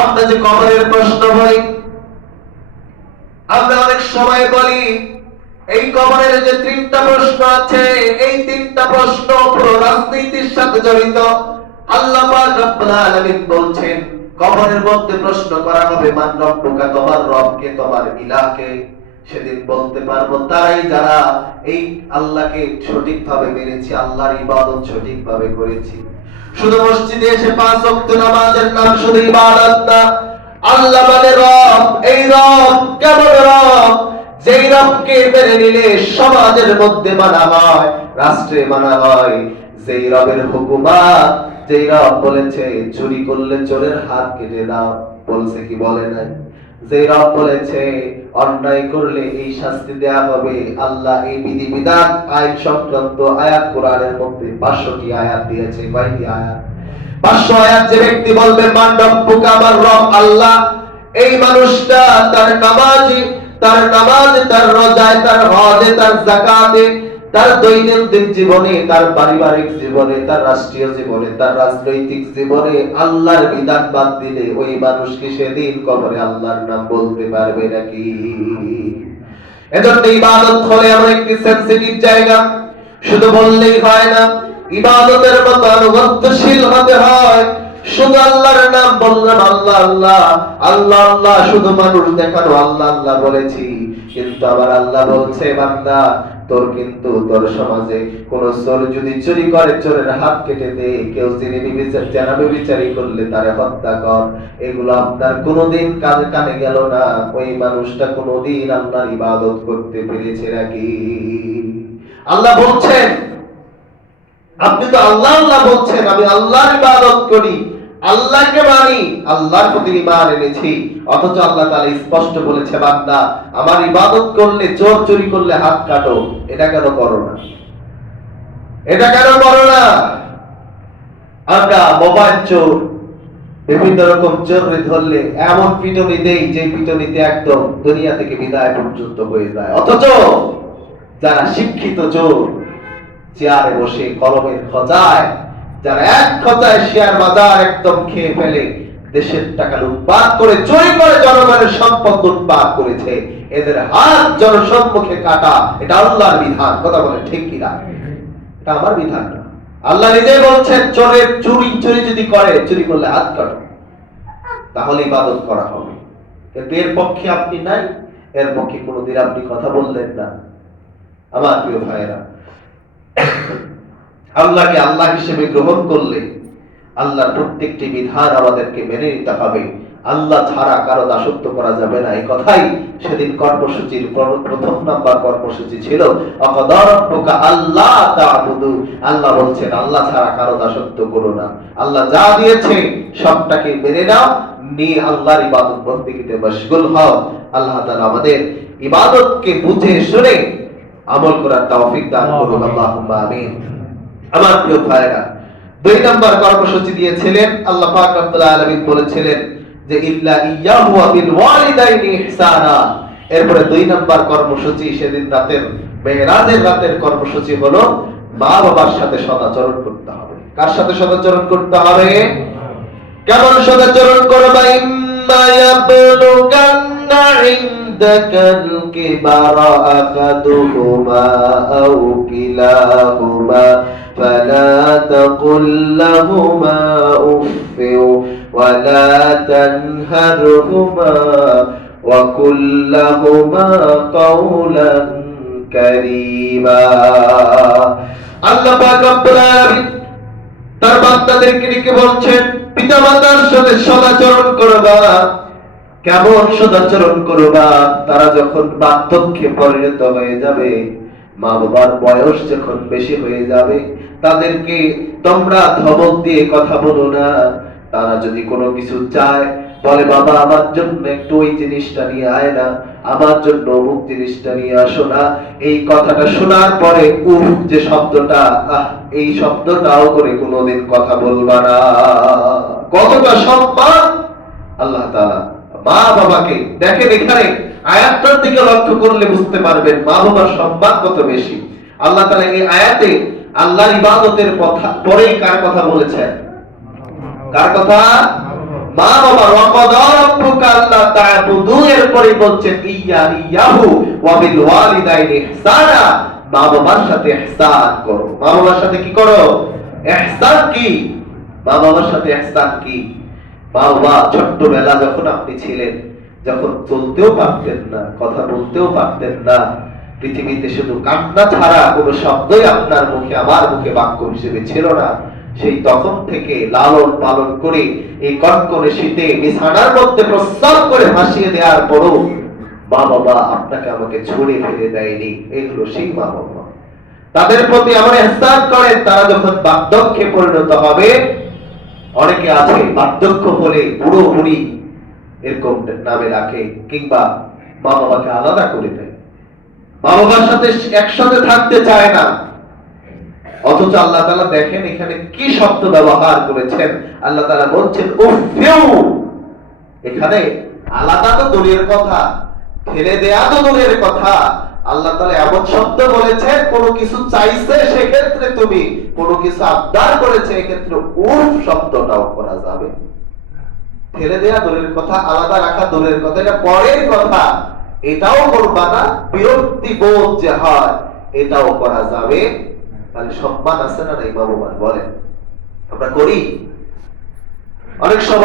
আমরা যে কবরের প্রশ্ন বলি, আমরা অনেক সময় বলি এই কবরের যে তিনটা প্রশ্ন আছে, এই তিনটা প্রশ্ন পুরো রাজনীতির সাথে জড়িত। আল্লাহ পাক রব্বুল আলামিন বলছেন কবরের মধ্যে প্রশ্ন করা হবে মান রব্বুকা, তোমার রব কে, তোমার ইলাহ কে। সেদিন বলতে পারবো তারাই যারা এই আল্লাহকে সঠিকভাবে মেনেছি, আল্লাহর ইবাদত সঠিকভাবে করেছি। শুধু মসজিদে এসে 5 ওয়াক্ত নামাজের নাম শুধু ইবাদত না। আল্লাহ মানে রব। এই রব কেমন রব? যেই রবকে মেনে নিলে সমাজের মধ্যে মানা হয়, রাষ্ট্রে মানা হয়। যেই রবের হুকুমাত, যেই রব বলেছে চুরি করলে চোরের হাত কেটে দাও, বলছে কি বলে নাই? যেই রব বলেছে অন্যায় করলে এই শাস্তি দেয়া হবে, আল্লাহ এই বিধিবিধান আইন সংক্রান্ত আয়াত কোরআনের মধ্যে 500টি আয়াত দিয়েছে। কয়টি আয়াত? 500 আয়াত। যে ব্যক্তি বলবে মান রব্বুকা, আমার রব আল্লাহ, এই মানুষটা তার নামাজে, তার রোজায়, তার হজে, তার যাকাতে, তার দৈনন্দিন জীবনে, তার পারিবারিক জীবনে, তার রাষ্ট্রীয় জীবনে, তার রাজনৈতিক জীবনে আল্লাহর বিধান বাদ দিলে ওই মানুষকে সেদিন কবরে আল্লাহর নাম বলতে পারবে নাকি? এজন্য ইবাদত হলে এমন একটি সেনসিটিভ জায়গা, শুধু বললেই হয় না, ইবাদতের মতো আনুগত্যশীল হতে হয়। শুধু আল্লাহর নাম বললাম, আল্লাহ আল্লাহ আল্লাহ আল্লাহ, শুধু মানুষ দেখানো আল্লাহ আল্লাহ বলেছি, কিন্তু আবার আল্লাহ বলছে বান্দা তোর কিন্তু তোর সমাজে কোন চোর যদি চুরি করে চোরের হাত কেটে দে, কেউ ব্যভিচারী করলে তারে হত্যা কর। এগুলো আপনার কোনোদিন কানে গেল না। ওই মানুষটা কোনোদিন আল্লাহর ইবাদত করতে পেরেছে নাকি? আল্লাহ বলছেন আপনি তো আল্লাহ আল্লাহ বলছেন, আমি আল্লাহর ইবাদত করি, আল্লাহকে মানি, আল্লাহর প্রতি ঈমান এনেছি, অথচ আল্লাহ তাআলা স্পষ্ট বলেছে বান্দা আমার ইবাদত করলে চোর চুরি করলে হাত কাটো। এটা কেন করো না? এটা কেন করো না? আমরা মোবাইল চোর, বিভিন্ন রকম চোরে ধরলে এমন পিটুনি দেই যে পিটুনিতে একদম দুনিয়া থেকে বিদায় পর্যন্ত হয়ে যায়। অথচ যারা শিক্ষিত চোর, চেয়ারে বসে কলমের খোঁজায়, যারা এক খোঁজায় শেয়ার বাজার একদম খেয়ে ফেলে, দেশের টাকা লুটপাট করে, চুরি করে জনগণের সম্পদ লুটপাট করেছে, এদের হাত জনসম্মুখে কাটা। এটা আল্লাহর বিধান। কথা বলে ঠিক কিনা? এটা আমার বিধান না। আল্লাহ নিজে বলছেন চোরের চুরি যদি করে, চুরি করলে হাত কাটো, তাহলে ইবাদত করা হবে। কিন্তু এর পক্ষে আপনি নাই, এর পক্ষে কোনোদিন আপনি কথা বললেন না। আমার প্রিয় ভাইয়েরা, আল্লাহকে আল্লাহ হিসেবে গ্রহণ করলে আল্লাহর প্রত্যেকটি বিধান আমাদেরকে মেনে নিতে হবে। আল্লাহ ছাড়া কারো দাসত্ব করা যাবে না। এই কথাই সেদিন কর্মসূচির প্রথম নাম্বার কর্মসূচি ছিল ওয়াকাদা রাব্বুকা আল্লা তা'বুদু। আল্লাহ বলছেন আল্লাহ ছাড়া কারো দাসত্ব করো না। আল্লাহ যা দিয়েছে সবটাকে মেনে নাও, নিয়ে আল্লাহর ইবাদত বন্দেগীতে মশগুল হও। আল্লাহ তাআলা আমাদের ইবাদতকে বুঝে শুনে আমল করার তৌফিক দান করুন। আল্লাহুম্মা আমিন। আমার প্রিয় ভাইরা, 2 নাম্বার কর্মসূচি দিয়েছিলেন আল্লাহ পাক রব্বুল আলামিন, বলেছিলেন যে ইল্লা ইয়াহু ওয়া বিল ওয়ালিদাইনি ইহসানা। এরপরে 2 নাম্বার কর্মসূচি সেদিন রাতের মেরাজের রাতের কর্মসূচি হলো মা বাবার সাথে সদাচরণ করতে হবে। কার সাথে সদাচরণ করতে হবে? কেমন সদাচরণ করবা? ইম্মা ইয়াবলুগান্না ইনদাকাল কিবারা আহাদুহুমা আও কিলাহুমা فلا تقل لهما أف ولا تنهرهما وقل لهما قولا كريما। আল্লাহ পাক রব্বুল আলামিন তার বান্দাদেরকে ডেকে বলছেন পিতামাতার সাথে সদাচরণ করবা। কেমন সদাচরণ করবা? তারা যখন বার্ধক্যে পরিণত হয়ে যাবে, মা বাবার বয়স যখন বেশি হয়ে যাবে, তাদেরকে তোমরা ধমক দিয়ে কথা বলো না। তারা যদি কোনো কিছু চায়, বলে বাবা আমার জন্য একটু ওই জিনিসটা নিয়ে আয় না, আমার জন্য অমুক জিনিসটা নিয়ে আসো না, এই কথাটা শোনার পরে উফ যে শব্দটা, এই শব্দটাও করে কোনোদিন কথা বলবা না। কতটা সম্মান আল্লাহ তাআলা মা বাবাকে। দেখেন এখানে আয়াতটার দিকে লক্ষ্য করলে বুঝতে পারবেন মা বাবার সম্মান কত বেশি। আল্লাহ তাআলা এই আয়াতে আল্লাহর ইবাদতের কথা পরেই কার কথা বলেছেন? কার কথা? মা বাবা ওয়াকাদা রাব্বুকা আল্লা তা'বুদু এরপরে বলছেন ইয়াহু ওয়া বিল ওয়ালিদাইনি ইহসানা, মা বাবার সাথে ইহসান করো। মা বাবার সাথে কি করো? ইহসান কি? মা বাবার সাথে ইহসান কি? মা বাবা ছোট্টবেলা যখন আপনি ছিলেন, যখন চলতেও পারতেন না, কথা বলতেও পারতেন না, পৃথিবীতে শুধু কান্না ছাড়া কোনো শব্দই আপনার মুখে আমার মুখে বাক্য হিসেবে ছিল না, সেই তখন থেকে লালন পালন করে এই কনকনে শীতে বিছানার মধ্যে প্রস্রাব করে ভাসিয়ে দেওয়ার পরও মা বাবা আপনাকে আমাকে ছুড়ে ফেলে দেয়নি। এগুলো সেই মা বাবা, তাদের প্রতি আমার ইহসান করেন। তারা যখন বার্ধক্যে পরিণত হবে, অনেকে আছে বার্ধক্য হলে বুড়ো বুড়ি এরকম নামে রাখে, কিংবা মা বাবাকে আলাদা করে দেয়, মা বাবার সাথে একসাথে থাকতে চায় না। অথচ আল্লাহ তাআলা দেখেন এখানে কি শব্দ ব্যবহার করেছেন। আল্লাহ তাআলা বলছেন উফিউ। এখানে আলাদা তো দূরের কথা, ফেলে দেয়া তো দূরের কথা, আল্লাহ তাআলা এমন শব্দ বলেছেন, কোনো কিছু চাইছে সেক্ষেত্রে তুমি, কোনো কিছু আবদার করেছে এক্ষেত্রে উফ শব্দটাও করা যাবে। ফেলে দেয়া দূরের কথা, আলাদা রাখা দূরের কথা, এটা পরের কথা, এটাও করবা না। বিরক্তি বোধ যে হয় এটাও করা যাবে। তাহলে সম্মান আছে না নাই মা বাবার? বলেন, আমরা করি অনেক সময়।